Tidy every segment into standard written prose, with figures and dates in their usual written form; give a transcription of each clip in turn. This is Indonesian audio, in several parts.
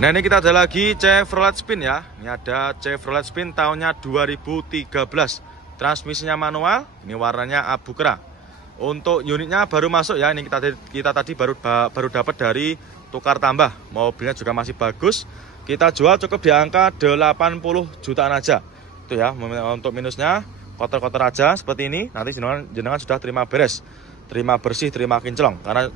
Nah, ini kita ada lagi Chevrolet Spin ya. Ini ada Chevrolet Spin tahunnya 2013. Transmisinya manual, ini warnanya abu kera. Untuk unitnya baru masuk ya. Ini kita tadi baru dapat dari tukar tambah. Mobilnya juga masih bagus. Kita jual cukup di angka 80 jutaan aja. Itu ya, untuk minusnya kotor-kotor aja seperti ini. Nanti jenengan sudah terima beres. Terima bersih, terima kinclong. Karena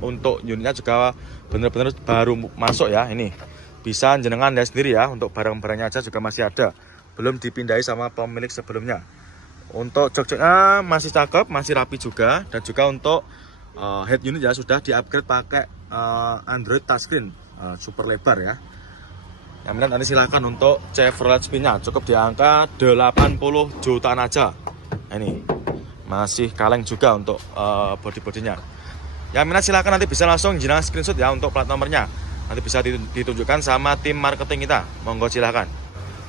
untuk unitnya juga benar-benar baru masuk ya. Ini bisa jenengan lihat sendiri ya. Untuk barang-barangnya aja juga masih ada, belum dipindahi sama pemilik sebelumnya. Untuk jok-joknya masih cakep, masih rapi juga. Dan juga untuk head unit ya sudah di-upgrade pakai Android touchscreen super lebar ya. Yang minat nanti silahkan untuk Chevrolet Spin-nya cukup di angka 80 jutaan aja. Ini masih kaleng juga untuk body-bodinya. Yang minat silahkan nanti bisa langsung jenengan screenshot ya untuk plat nomornya. Nanti bisa ditunjukkan sama tim marketing kita. Monggo silahkan.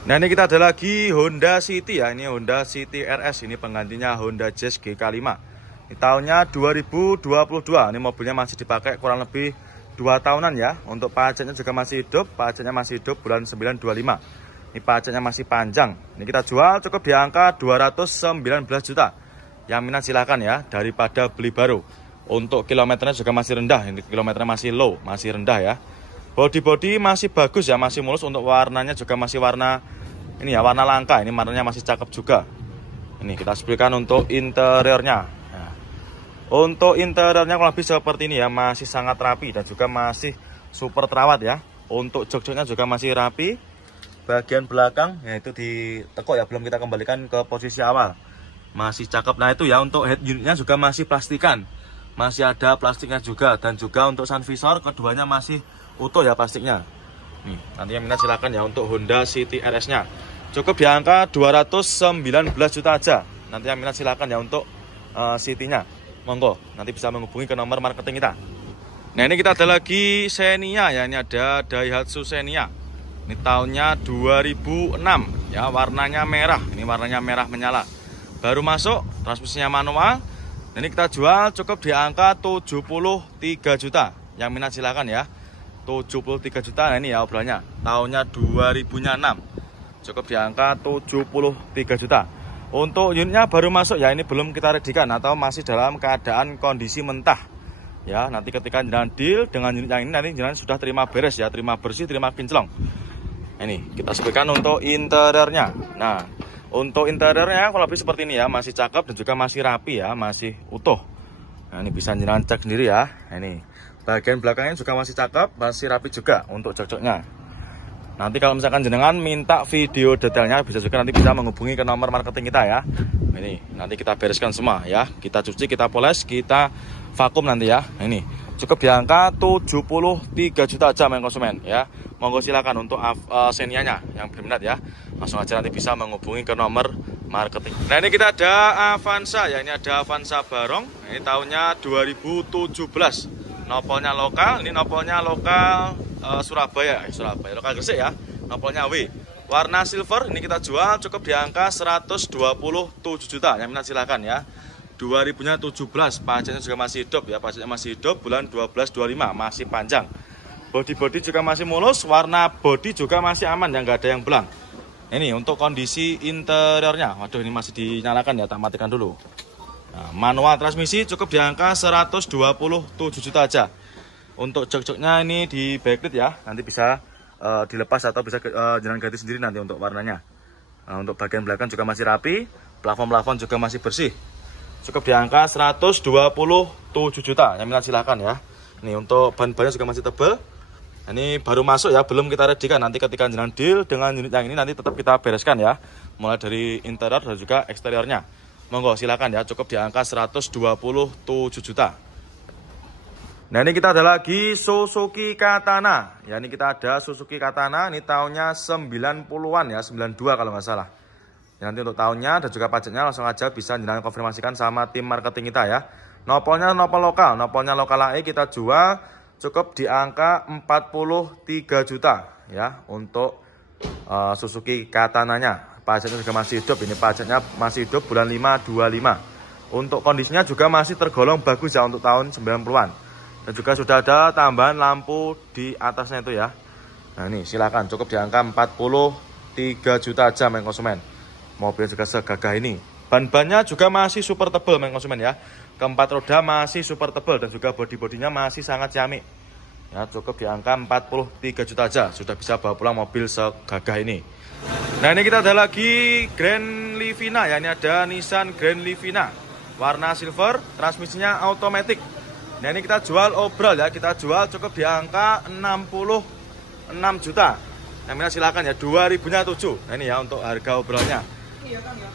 Nah, ini kita ada lagi Honda City ya. Ini Honda City RS. Ini penggantinya Honda Jazz GK5. Ini tahunnya 2022. Ini mobilnya masih dipakai kurang lebih 2 tahunan ya. Untuk pajaknya juga masih hidup. Pajaknya masih hidup bulan 925. Ini pajaknya masih panjang. Ini kita jual cukup di angka 219 juta. Yang minat silahkan ya, daripada beli baru. Untuk kilometernya juga masih rendah. Ini kilometernya masih low, masih rendah ya. Body masih bagus ya, masih mulus. Untuk warnanya juga masih warna ini ya, warna langka. Ini warnanya masih cakep juga. Ini kita sebutkan untuk interiornya. Nah, untuk interiornya kurang lebih seperti ini ya, masih sangat rapi dan juga masih super terawat ya. Untuk jok-joknya juga masih rapi. Bagian belakang ya itu ditekuk ya, belum kita kembalikan ke posisi awal. Masih cakep. Nah, itu ya untuk head unitnya juga masih plastikan. Masih ada plastiknya juga. Dan juga untuk sun visor keduanya masih utuh ya plastiknya. Nih, nanti yang minat silakan ya untuk Honda City RS-nya. Cukup di angka 219 juta aja. Nanti yang minat silakan ya untuk City-nya. Monggo, nanti bisa menghubungi ke nomor marketing kita. Nah, ini kita ada lagi Xenia ya. Ini ada Daihatsu Xenia. Ini tahunnya 2006 ya, warnanya merah. Ini warnanya merah menyala. Baru masuk, transmisinya manual. Ini kita jual cukup di angka 73 juta. Yang minat silakan ya. 73 juta. Nah, ini ya obrolannya. Tahunnya 2006. Cukup di angka 73 juta. Untuk unitnya baru masuk ya. Ini belum kita redikan atau masih dalam keadaan kondisi mentah. Ya, nanti ketika jenengan deal dengan unit yang ini, nanti jenengan sudah terima beres ya, terima bersih, terima kinclong. Ini kita sebutkan untuk interiornya. Nah, untuk interiornya kalau lebih seperti ini ya, masih cakep dan juga masih rapi ya, masih utuh. Nah, ini bisa jenengan cek sendiri ya. Nah, ini bagian belakangnya juga masih cakep, masih rapi juga untuk jok-joknya. Nanti kalau misalkan jenengan minta video detailnya, bisa juga nanti bisa menghubungi ke nomor marketing kita ya. Ini nanti kita bereskan semua ya. Kita cuci, kita poles, kita vakum nanti ya. Nah, ini cukup di angka 73 juta aja main konsumen ya. Monggo silakan untuk Xenia-nya yang berminat ya. Langsung aja nanti bisa menghubungi ke nomor marketing. Nah, ini kita ada Avanza ya. Ini ada Avanza Barong. Ini tahunnya 2017. Nopolnya lokal. Ini nopolnya lokal Surabaya. Surabaya lokal Gresik ya. Nopolnya W. Warna silver. Ini kita jual cukup di angka 127 juta. Yang minat silakan ya. 2017. Pajaknya juga masih hidup ya. Pajaknya masih hidup bulan 12/25. Masih panjang. Body juga masih mulus. Warna body juga masih aman ya. Nggak ada yang belang. Ini untuk kondisi interiornya. Waduh, ini masih dinyalakan ya, tak matikan dulu. Nah, manual transmisi cukup di angka 127 juta aja. Untuk jok-joknya ini di backlit ya. Nanti bisa dilepas atau bisa jenengan ganti sendiri nanti untuk warnanya. Nah, untuk bagian belakang juga masih rapi. Plafon juga masih bersih. Cukup di angka 127 juta. Yang minat silahkan ya. Ini untuk ban-bannya juga masih tebal. Ini baru masuk ya, belum kita redikan. Nanti ketika jenengan deal dengan unit yang ini nanti tetap kita bereskan ya. Mulai dari interior dan juga eksteriornya. Monggo silakan ya, cukup di angka 127 juta. Nah, ini kita ada lagi Suzuki Katana. Ya, ini kita ada Suzuki Katana. Ini tahunnya 90-an ya, 92 kalau nggak salah. Ya, nanti untuk tahunnya dan juga pajaknya langsung aja bisa jenengan konfirmasikan sama tim marketing kita ya. Nopolnya nopol lokal. Nopolnya lokal AE kita jual cukup di angka 43 juta ya untuk Suzuki Katananya. Pajaknya juga masih hidup. Ini pajaknya masih hidup bulan 5/25. Untuk kondisinya juga masih tergolong bagus ya untuk tahun 90-an. Dan juga sudah ada tambahan lampu di atasnya itu ya. Nah ini silakan, cukup di angka 43 juta aja main konsumen. Mobil juga segagah ini. Ban-bannya juga masih super tebal main konsumen ya. Keempat roda masih super tebal dan juga bodi-bodinya masih sangat ciamik. Ya, cukup di angka 43 juta aja sudah bisa bawa pulang mobil segagah ini. Nah ini kita ada lagi Grand Livina ya. Ini ada Nissan Grand Livina warna silver, transmisinya automatic. Nah ini kita jual obral ya. Kita jual cukup di angka 66 juta. Nah ini silakan ya, 2000-nya 7. Nah ini ya untuk harga obralnya.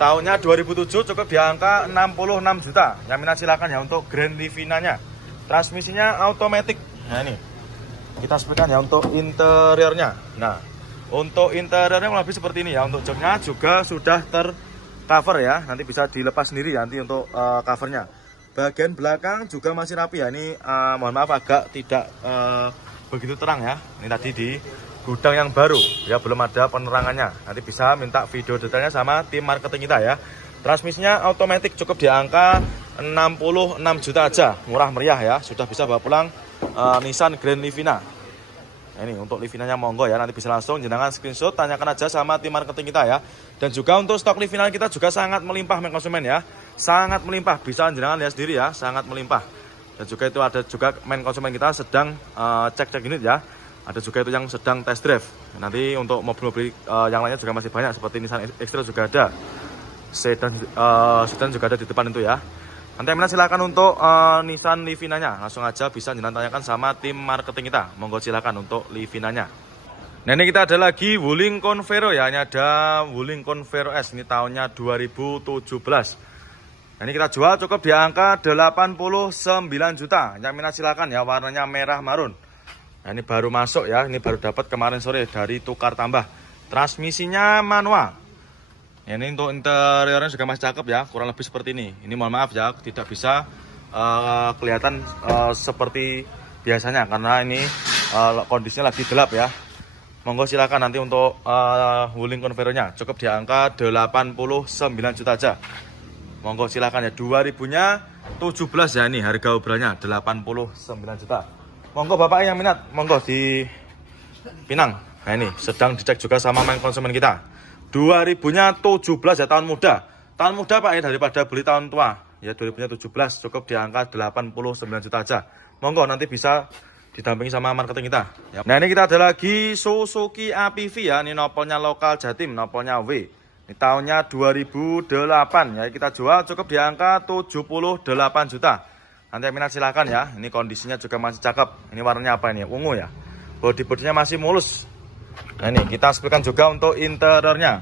Tahunnya 2007 cukup di angka 66 juta. Yang minat silakan ya untuk Grand Livina-nya. Transmisinya automatic. Nah ini kita sepikan ya untuk interiornya. Nah untuk interiornya lebih seperti ini ya. Untuk joknya juga sudah tercover ya. Nanti bisa dilepas sendiri ya, nanti untuk covernya. Bagian belakang juga masih rapi ya. Ini mohon maaf agak tidak begitu terang ya. Ini tadi di gudang yang baru ya, belum ada penerangannya. Nanti bisa minta video detailnya sama tim marketing kita ya. Transmisinya automatic, cukup di angka 66 juta aja, murah meriah ya. Sudah bisa bawa pulang Nissan Grand Livina. Nah, ini untuk Livinanya monggo ya, nanti bisa langsung jenengan screenshot, tanyakan aja sama tim marketing kita ya. Dan juga untuk stok Livina kita juga sangat melimpah main konsumen ya. Sangat melimpah, bisa jenengan lihat sendiri ya, sangat melimpah. Dan juga itu ada juga main konsumen kita sedang cek-cek unit ya. Ada juga itu yang sedang test drive. Nanti untuk mobil-mobil yang lainnya juga masih banyak, seperti Nissan X-Trail juga ada. Sedan juga ada di depan itu ya. Nanti silakan untuk Nissan Livina-nya. Langsung aja bisa tanyakan sama tim marketing kita. Monggo silakan untuk Livina-nya. Nah ini kita ada lagi Wuling Convero ya. Ini ada Wuling Convero S. Ini tahunnya 2017. Nah, ini kita jual cukup di angka 89 juta. Yang minat silakan ya, warnanya merah marun. Nah ini baru masuk ya, ini baru dapat kemarin sore dari tukar tambah. Transmisinya manual. Ya, ini untuk interiornya juga masih cakep ya, kurang lebih seperti ini. Ini mohon maaf ya, tidak bisa kelihatan seperti biasanya karena ini kondisinya lagi gelap ya. Monggo silakan nanti untuk Wuling Convero-nya cukup di angka 89 juta aja. Monggo silakan ya, 2000-nya 17 ya, ini harga obralnya 89 juta. Monggo bapak yang minat, monggo di Pinang. Nah ini sedang dicek juga sama main konsumen kita. 2000-nya 17 ya, tahun muda. Tahun muda pak ya, daripada beli tahun tua. Ya 2000-nya 17 cukup di angka 89 juta aja. Monggo nanti bisa didampingi sama marketing kita. Nah ini kita ada lagi Suzuki APV ya. Ini nopolnya lokal Jatim, nopolnya W. Ini tahunnya 2008 ya. Kita jual cukup di angka 78 juta. Nanti minat silakan ya. Ini kondisinya juga masih cakep. Ini warnanya apa ini? Ungu ya. Bodi-bodinya masih mulus. Nah ini kita sepikan juga untuk interiornya.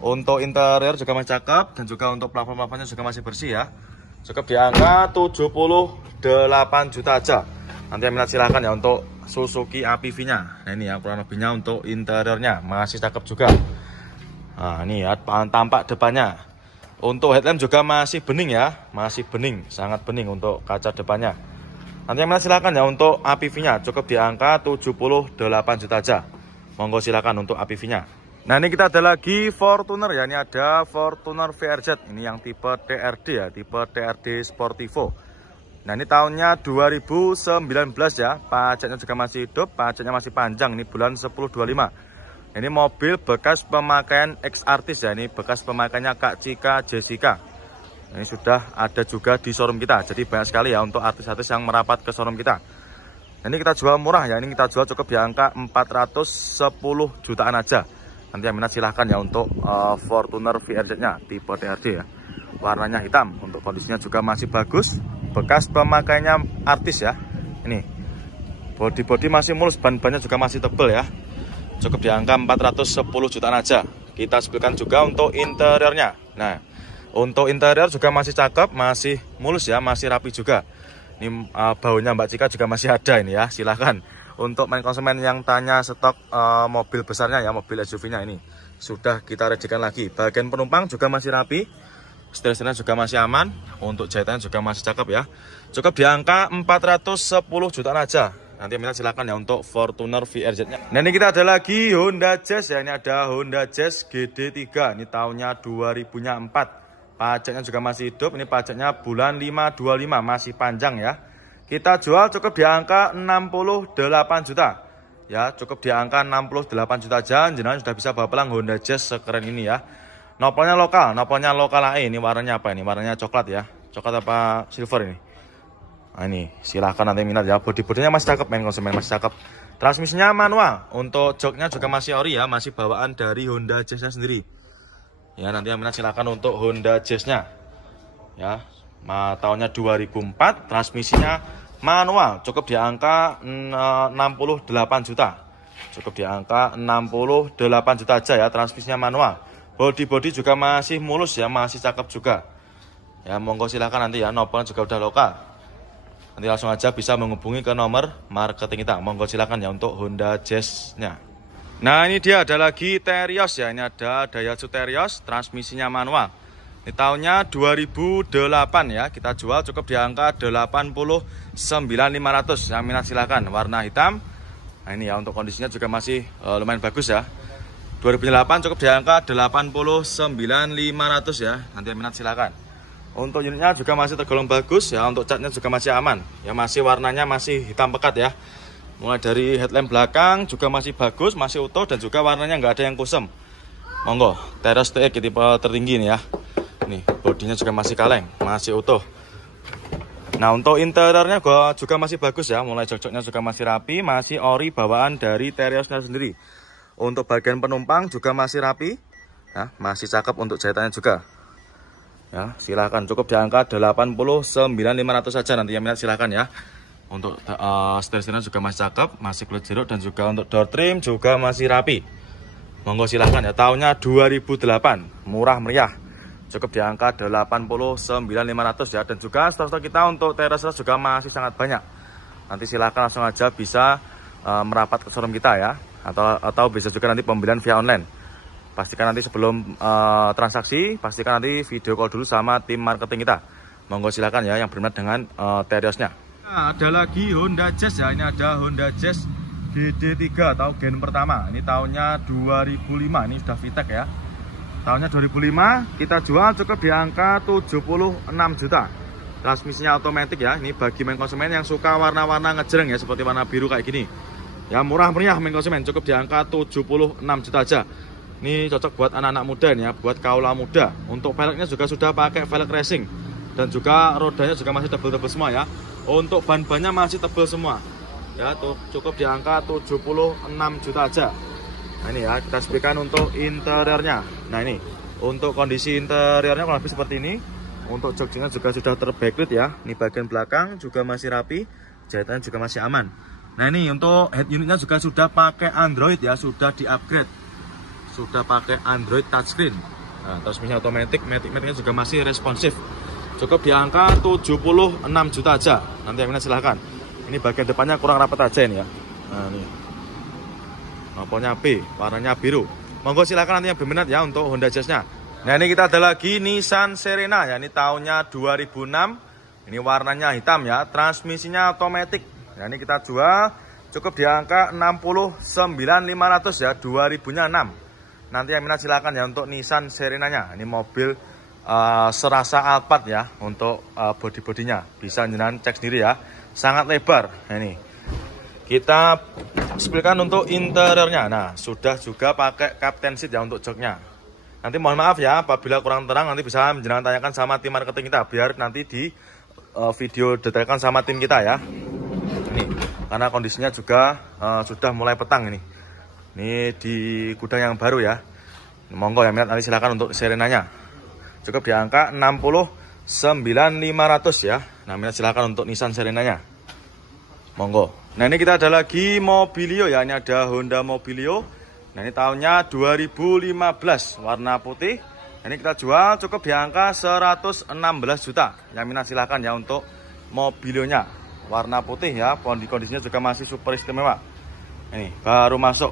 Untuk interior juga masih cakep dan juga untuk plafon-plafonnya juga masih bersih ya. Cukup di angka 78 juta aja. Nanti minat silakan ya untuk Suzuki APV-nya. Nah ini ya kurang lebihnya untuk interiornya masih cakep juga. Nah ini ya tampak depannya. Untuk headlamp juga masih bening ya, masih bening, sangat bening untuk kaca depannya. Nanti yang silakan ya untuk APV-nya cukup di angka 78 juta aja. Monggo silakan untuk APV-nya. Nah ini kita ada lagi Fortuner ya, ini ada Fortuner VRZ, ini yang tipe TRD ya, tipe TRD Sportivo. Nah ini tahunnya 2019 ya, pajaknya juga masih hidup, pajaknya masih panjang, ini bulan 10/25. Ini mobil bekas pemakaian ex-artis ya, ini bekas pemakaiannya Kak Cika Jessica. Ini sudah ada juga di showroom kita, jadi banyak sekali ya untuk artis-artis yang merapat ke showroom kita. Ini kita jual murah ya, ini kita jual cukup di angka 410 jutaan aja. Nanti yang minat silahkan ya untuk Fortuner VRZ-nya tipe TRD ya. Warnanya hitam, untuk kondisinya juga masih bagus, bekas pemakaiannya artis ya. Ini bodi-bodi masih mulus, ban-bannya juga masih tebel ya. Cukup di angka 410 jutaan aja. Kita sebutkan juga untuk interiornya. Nah, untuk interior juga masih cakep, masih mulus ya, masih rapi juga. Ini baunya Mbak Cika juga masih ada ini ya. Silakan untuk main konsumen yang tanya stok mobil besarnya ya, mobil SUV-nya ini sudah kita rejikan lagi. Bagian penumpang juga masih rapi, setir-setirnya juga masih aman. Untuk jahitannya juga masih cakep ya. Cukup di angka 410 jutaan aja. Nanti minat silakan ya untuk Fortuner VRZ-nya. Nah ini kita ada lagi Honda Jazz ya. Ini ada Honda Jazz GD3. Ini tahunnya 2004. Pajaknya juga masih hidup. Ini pajaknya bulan 5/25. Masih panjang ya. Kita jual cukup di angka 68 juta. ya, cukup di angka 68 juta aja. Jenengan sudah bisa bawa pelang Honda Jazz sekeren ini ya. Nopolnya lokal AE. Ini warnanya apa ini? Warnanya coklat ya. Coklat apa silver ini? Nah ini silahkan nanti minat ya. Bodi-bodinya masih cakep, main konsumen masih cakep. Transmisinya manual. Untuk joknya juga masih ori ya, masih bawaan dari Honda Jazz-nya sendiri. Ya, nanti yang minat silahkan untuk Honda Jazz-nya. Ya, tahunnya 2004, transmisinya manual, cukup di angka 68 juta. Cukup di angka 68 juta aja ya, transmisinya manual. Bodi juga masih mulus ya, masih cakep juga. Ya, monggo silahkan nanti ya, nopol juga udah lokal. Nanti langsung aja bisa menghubungi ke nomor marketing kita. Monggo silahkan ya untuk Honda Jazz-nya. Nah, ini dia ada lagi Terios ya. Ini ada Daihatsu Terios, transmisinya manual. Ini tahunnya 2008 ya. Kita jual cukup di angka 89.500. Yang minat silahkan. Warna hitam. Nah, ini ya, untuk kondisinya juga masih lumayan bagus ya. 2008 cukup di angka 89.500 ya. Nanti yang minat silahkan. Untuk unitnya juga masih tergolong bagus ya. Untuk catnya juga masih aman. Ya, masih warnanya masih hitam pekat ya. Mulai dari headlamp belakang juga masih bagus, masih utuh, dan juga warnanya nggak ada yang kusem. Monggo, Terios TX tipe tertinggi nih ya. Nih, bodinya juga masih kaleng, masih utuh. Nah, untuk interiornya juga masih bagus ya. Mulai jok-joknya juga masih rapi, masih ori bawaan dari Teriosnya sendiri. Untuk bagian penumpang juga masih rapi, ya, masih cakep untuk jahitannya juga. Ya, silahkan cukup di angka 89.500 saja. Nanti yang minat silahkan ya. Untuk setir-setirnya juga masih cakep, masih kulit jeruk, dan juga untuk door trim juga masih rapi. Monggo silahkan ya, tahunnya 2008, murah meriah, cukup di angka 89.500 ya. Dan juga stok-stok kita untuk Terios juga masih sangat banyak. Nanti silahkan langsung aja bisa merapat ke showroom kita ya, atau bisa juga nanti pembelian via online. Pastikan nanti sebelum transaksi, pastikan nanti video call dulu sama tim marketing kita. Monggo silahkan ya yang berminat dengan Teriosnya. Nah, ada lagi Honda Jazz ya. Ini ada Honda Jazz GD3 atau gen pertama. Ini tahunnya 2005. Ini sudah VTEC ya. Tahunnya 2005, kita jual cukup di angka 76 juta. Transmisinya otomatis ya. Ini bagi main konsumen yang suka warna-warna ngejreng ya, seperti warna biru kayak gini. Ya, murah meriah main konsumen, cukup di angka 76 juta aja. Ini cocok buat anak-anak muda nih ya, buat kaula muda. Untuk velgnya juga sudah pakai velg racing. Dan juga rodanya juga masih tebel-tebel semua ya. Untuk ban-bannya masih tebal semua. Ya, tuh cukup di angka 76 juta aja. Nah, ini ya, kita sepikan untuk interiornya. Nah, ini untuk kondisi interiornya kurang lebih seperti ini. Untuk joknya juga sudah terbacklit ya. Ini bagian belakang juga masih rapi, jahitannya juga masih aman. Nah, ini untuk head unitnya juga sudah pakai Android ya, sudah di-upgrade. Sudah pakai Android touchscreen. Nah, transmisi otomatis, matic-maticnya juga masih responsif. Cukup di angka 76 juta aja. Nanti yang minat silahkan. Ini bagian depannya kurang rapat aja ini ya. Nah, ini nopolnya B, warnanya biru. Monggo silahkan nanti yang berminat ya untuk Honda Jazz-nya. Nah, ini kita ada lagi Nissan Serena ya. Ini tahunnya 2006. Ini warnanya hitam ya. Transmisinya otomatis. Nah, ini kita jual cukup di angka 69.500 ya. 2000-nya 6. Nanti yang minat silahkan ya untuk Nissan Serenanya. Ini mobil serasa Alphard ya. Untuk bodi-bodinya bisa jenengan cek sendiri ya. Sangat lebar. Nah, ini kita sepilkan untuk interiornya. Nah, sudah juga pakai captain seat ya untuk joknya. Nanti mohon maaf ya apabila kurang terang, nanti bisa jenengan tanyakan sama tim marketing kita biar nanti di video detailkan sama tim kita ya. Ini karena kondisinya juga sudah mulai petang ini. Ini di gudang yang baru ya. Monggo yang minat nanti silakan untuk Serenanya. Cukup di angka 69.500 ya. Nah, minat silakan untuk Nissan Serenanya. Monggo. Nah, ini kita ada lagi Mobilio ya. Ini ada Honda Mobilio. Nah, ini tahunnya 2015, warna putih. Ini kita jual cukup di angka 116 juta. Yang minat silahkan ya untuk Mobilionya. Warna putih ya, kondisinya juga masih super istimewa. Ini baru masuk.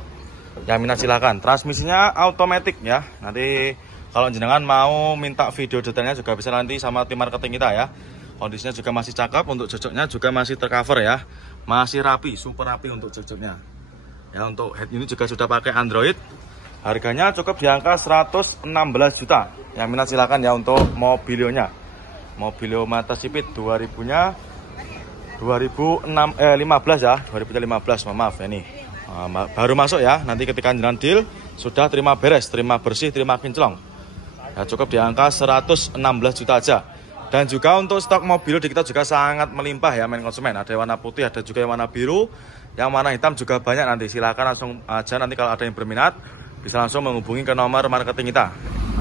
Yang minat silahkan. Transmisinya otomatis ya. Nanti kalau jenengan mau minta video detailnya juga bisa nanti sama tim marketing kita ya. Kondisinya juga masih cakep, untuk joknya juga masih tercover ya. Masih rapi, super rapi untuk joknya. Ya, untuk head unit juga sudah pakai Android. Harganya cukup di angka 116 juta. Yang minat silakan ya untuk Mobilionya. Mobilio Mata Sipit 2000-nya 2015 ya, 2015, maaf ya nih. Baru masuk ya, nanti ketika jenengan deal sudah terima beres, terima bersih, terima kinclong. Ya, cukup di angka 116 juta aja. Dan juga untuk stok mobil di kita juga sangat melimpah ya main konsumen. Ada yang warna putih, ada juga yang warna biru, yang warna hitam juga banyak nanti. Silakan langsung aja nanti kalau ada yang berminat bisa langsung menghubungi ke nomor marketing kita.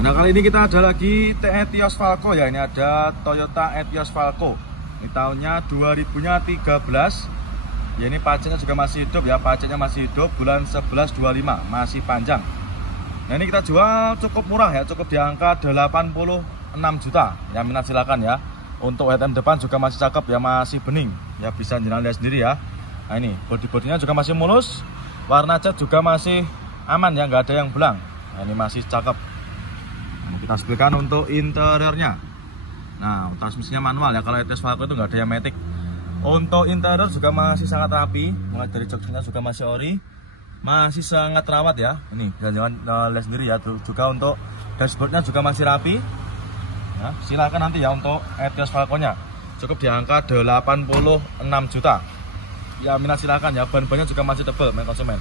Nah, kali ini kita ada lagi Etios Falco ya. Ini ada Toyota Etios Falco. Ini tahunnya 2013. Ya, ini pajaknya juga masih hidup ya. Pajaknya masih hidup, bulan 11/25, masih panjang. Nah, ini kita jual cukup murah ya, cukup di angka 86 juta. Yang minat silakan ya. Untuk headlamp depan juga masih cakep ya, masih bening. Ya bisa jenengan lihat sendiri ya. Nah, ini bodi-bodinya juga masih mulus. Warna cat juga masih aman ya, nggak ada yang belang. Nah, ini masih cakep. Nah, kita sebutkan untuk interiornya. Nah, transmisinya manual ya. Kalau Etios Falco itu nggak ada yang matic. Untuk interior juga masih sangat rapi. Mulai dari joknya juga masih ori. Masih sangat rawat ya. Ini jangan lihat sendiri ya. Juga untuk dashboardnya juga masih rapi. Nah, silahkan nanti ya untuk Etios Falco-nya. Cukup di angka 86 juta. Ya minat silahkan ya. Ban-bannya juga masih tebal main konsumen.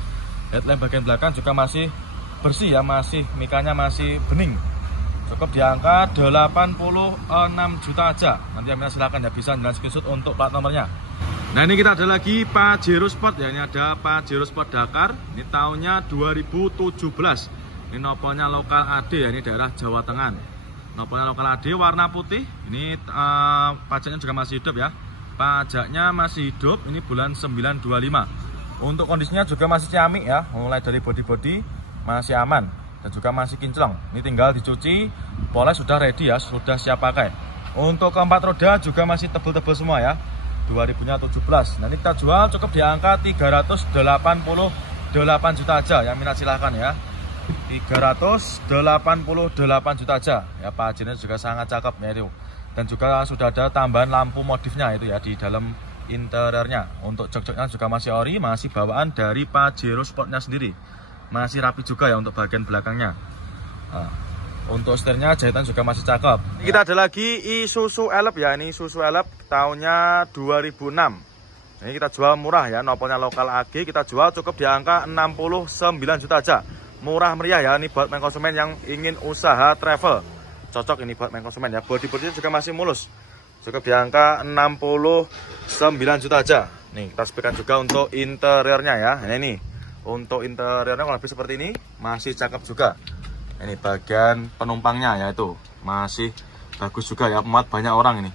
Headlamp bagian belakang juga masih bersih ya, masih mikanya masih bening. Cukup di angka 86 juta aja. Nanti yang minat silahkan ya, bisa jalan screenshot untuk plat nomornya. Nah, ini kita ada lagi Pajero Sport ya. Ini ada Pajero Sport Dakar. Ini tahunnya 2017. Ini nopolnya lokal AD ya, ini daerah Jawa Tengah. Nopolnya lokal AD warna putih. Ini pajaknya juga masih hidup ya. Pajaknya masih hidup. Ini bulan 9/25. Untuk kondisinya juga masih ciamik ya. Mulai dari bodi-bodi masih aman dan juga masih kinclong. Ini tinggal dicuci, poles sudah ready ya, sudah siap pakai. Untuk keempat roda juga masih tebel-tebel semua ya. 2017. Nanti kita jual cukup di angka 388 juta aja. Yang minat silahkan ya. 388 juta aja ya. Pajaknya juga sangat cakep ya itu. Dan juga sudah ada tambahan lampu modifnya itu ya di dalam interiornya. Untuk jok-joknya juga masih ori, masih bawaan dari Pajero Sportnya sendiri. Masih rapi juga ya untuk bagian belakangnya. Nah, untuk setirnya jahitan juga masih cakep. Ini kita ada lagi Isuzu Elep ya. Ini Isuzu Elep tahunnya 2006. Ini kita jual murah ya. Nopolnya lokal AG kita jual cukup di angka 69 juta aja. Murah meriah ya, ini buat main konsumen yang ingin usaha travel. Cocok ini buat main konsumen ya. Bodi-bodinya juga masih mulus. Cukup di angka 69 juta aja. Nih, kita sepikan juga untuk interiornya ya. Nah, ini untuk interiornya kurang lebih seperti ini, masih cakep juga. Ini bagian penumpangnya ya, itu masih bagus juga ya, muat banyak orang ini.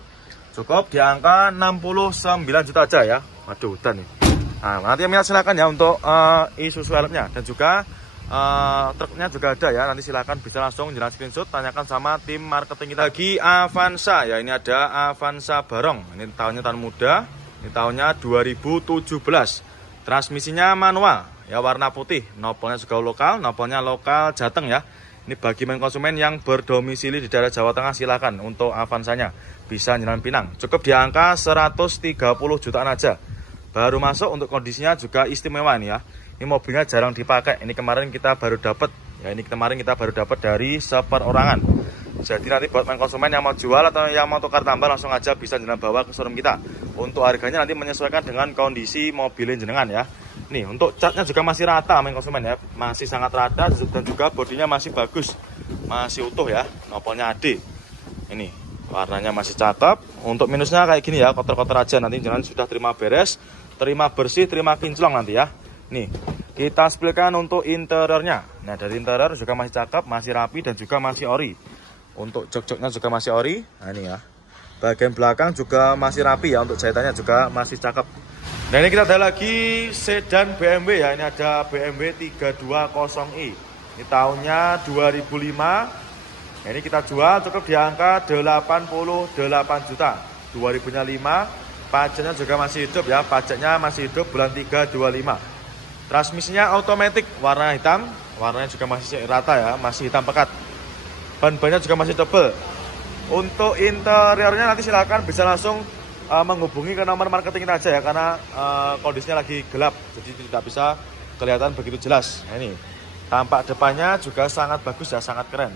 Cukup di angka 69 juta aja ya. Waduh, dan nih. Nah, nanti yang minat silakan ya untuk Isuzu Elep-nya. Dan juga truknya juga ada ya, nanti silahkan bisa langsung jalan screenshot, tanyakan sama tim marketing kita. Lagi Avanza ya, ini ada Avanza Barong. Ini tahunnya tahun muda, ini tahunnya 2017. Transmisinya manual ya, warna putih. Nopolnya juga lokal, nopolnya lokal Jateng ya. Ini bagi main konsumen yang berdomisili di daerah Jawa Tengah, silahkan untuk Avanzanya bisa jalan Pinang. Cukup di angka 130 jutaan aja. Baru masuk, untuk kondisinya juga istimewa nih ya. Ini mobilnya jarang dipakai. Ini kemarin kita baru dapat ya, ini kemarin kita baru dapat dari seperorangan. Jadi nanti buat main konsumen yang mau jual atau yang mau tukar tambah, langsung aja bisa jenengan bawa ke showroom kita. Untuk harganya nanti menyesuaikan dengan kondisi mobil jenengan ya. Nih, untuk catnya juga masih rata main konsumen ya, masih sangat rata dan juga bodinya masih bagus, masih utuh ya. Nopolnya AD. Ini warnanya masih cakep. Untuk minusnya kayak gini ya, kotor-kotor aja. Nanti jenengan sudah terima beres, terima bersih, terima kinclong nanti ya. Nih, kita spilkan untuk interiornya. Nah, dari interior juga masih cakep, masih rapi dan juga masih ori. Untuk jok-joknya juga masih ori. Nah, ini ya. Bagian belakang juga masih rapi ya, untuk jahitannya juga masih cakep. Nah, ini kita ada lagi sedan BMW ya. Ini ada BMW 320i. Ini tahunnya 2005. Nah, ini kita jual cukup di angka 88 juta. 2005. Pajaknya juga masih hidup ya. Pajaknya masih hidup bulan 3/25. Transmisinya otomatis, warna hitam, warnanya juga masih rata ya, masih hitam pekat. Ban-bannya juga masih tebal. Untuk interiornya nanti silakan bisa langsung menghubungi ke nomor marketing kita aja ya, karena kondisinya lagi gelap, jadi tidak bisa kelihatan begitu jelas. Nah, ini tampak depannya juga sangat bagus ya, sangat keren.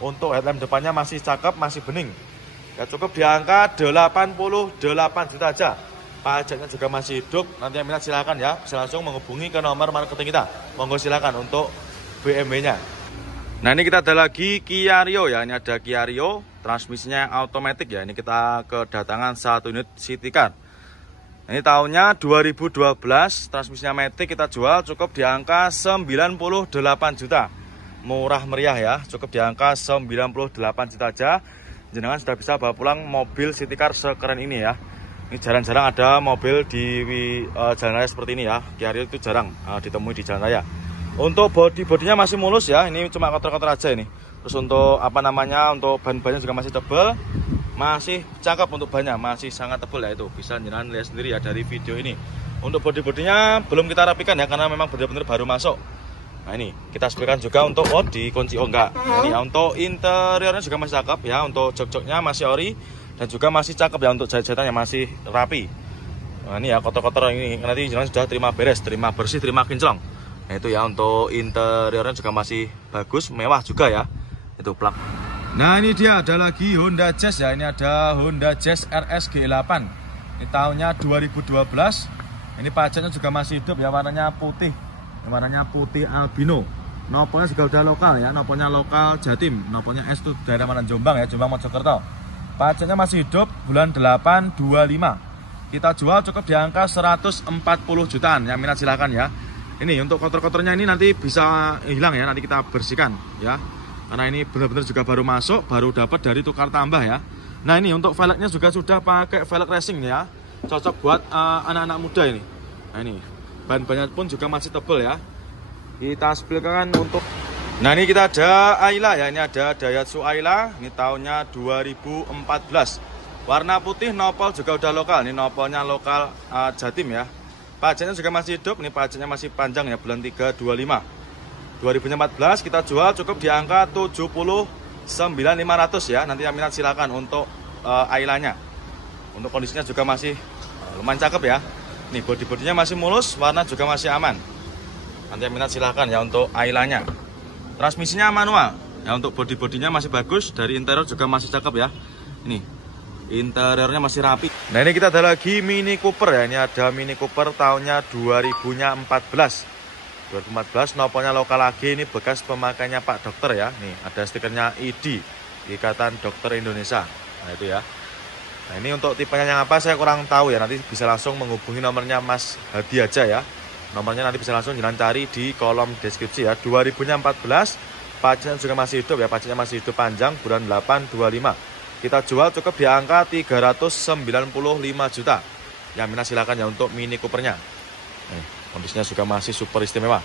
Untuk headlamp depannya masih cakep, masih bening. Ya, cukup di angka 88 juta aja. pajaknya juga masih hidup. Nanti yang minat silakan ya, bisa langsung menghubungi ke nomor marketing kita. Monggo silakan untuk BMW-nya. Nah, ini kita ada lagi Kia Rio ya. Ini ada Kia Rio, transmisinya automatic ya. Ini kita kedatangan 1 unit city car. Ini tahunnya 2012, transmisinya matic, kita jual cukup di angka 98 juta. Murah meriah ya, cukup di angka 98 juta aja. Jenengan sudah bisa bawa pulang mobil city car sekeren ini ya. Ini jarang-jarang ada mobil di jalan raya seperti ini ya. Kia Rio itu jarang ditemui di jalan raya. Untuk bodinya masih mulus ya, ini cuma kotor-kotor aja ini. Terus untuk untuk ban-bannya juga masih tebal. Masih cakep untuk bannya, masih sangat tebal ya, itu bisa jenengan lihat sendiri ya dari video ini. Untuk bodinya belum kita rapikan ya, karena memang benar-benar baru masuk. Nah, ini kita sesuaikan juga untuk dikunci enggak. Nah, ini untuk interiornya juga masih cakep ya, untuk jok-joknya masih ori dan juga masih cakep ya, untuk jahit-jahitannya masih rapi. Nah, ini ya kotor-kotor ini nanti jenengan sudah terima beres, terima bersih, terima kinclong. Nah, itu ya, untuk interiornya juga masih bagus, mewah juga ya. Itu plak. Nah, ini dia ada lagi Honda Jazz ya. Ini ada Honda Jazz RS G8. Ini tahunnya 2012. Ini pajaknya juga masih hidup ya, warnanya putih. Warnanya putih albino. Nopolnya juga udah lokal ya, nopolnya lokal Jatim. Nopolnya S itu daerah mana, Jombang ya, Jombang Mojokerto. Pajaknya masih hidup, bulan 8 25. Kita jual cukup di angka 140 jutaan. Yang minat silahkan ya. Ini untuk kotor-kotornya ini nanti bisa hilang ya, nanti kita bersihkan ya. Karena ini benar-benar juga baru masuk, baru dapat dari tukar tambah ya. Nah, ini untuk velgnya juga sudah pakai velg racing ya. Cocok buat anak-anak muda ini. Nah, ini ban-bannya pun juga masih tebal ya. Kita spilkan untuk. Nah, ini kita ada Ayla ya. Ini ada Daihatsu Ayla. Ini tahunnya 2014. Warna putih, nopol juga udah lokal. Ini nopolnya lokal Jatim ya. Pajaknya juga masih hidup. Ini pajaknya masih panjang ya, bulan 3 25. 2014 kita jual cukup di angka 79.500 ya. Nanti yang minat silakan untuk Ailanya. Untuk kondisinya juga masih lumayan cakep ya. Nih bodinya masih mulus, warna juga masih aman. Nanti yang minat silakan ya untuk Ailanya. Transmisinya manual. Ya, untuk bodinya masih bagus, dari interior juga masih cakep ya. Ini interiornya masih rapi. Nah, ini kita ada lagi Mini Cooper ya. Ini ada Mini Cooper tahunnya 2014. 2014, nopolnya lokal lagi, ini bekas pemakainya Pak Dokter ya. Nih ada stikernya ID, Ikatan Dokter Indonesia. Nah, itu ya. Nah, ini untuk tipenya yang apa saya kurang tahu ya, nanti bisa langsung menghubungi nomornya Mas Hadi aja ya. Nomornya nanti bisa langsung jangan cari di kolom deskripsi ya. 2014, pajaknya juga masih hidup ya, pajaknya masih hidup panjang, bulan 8 25. Kita jual cukup di angka 395 juta. Yang minat silakan ya untuk Mini Coopernya. Kondisinya juga masih super istimewa.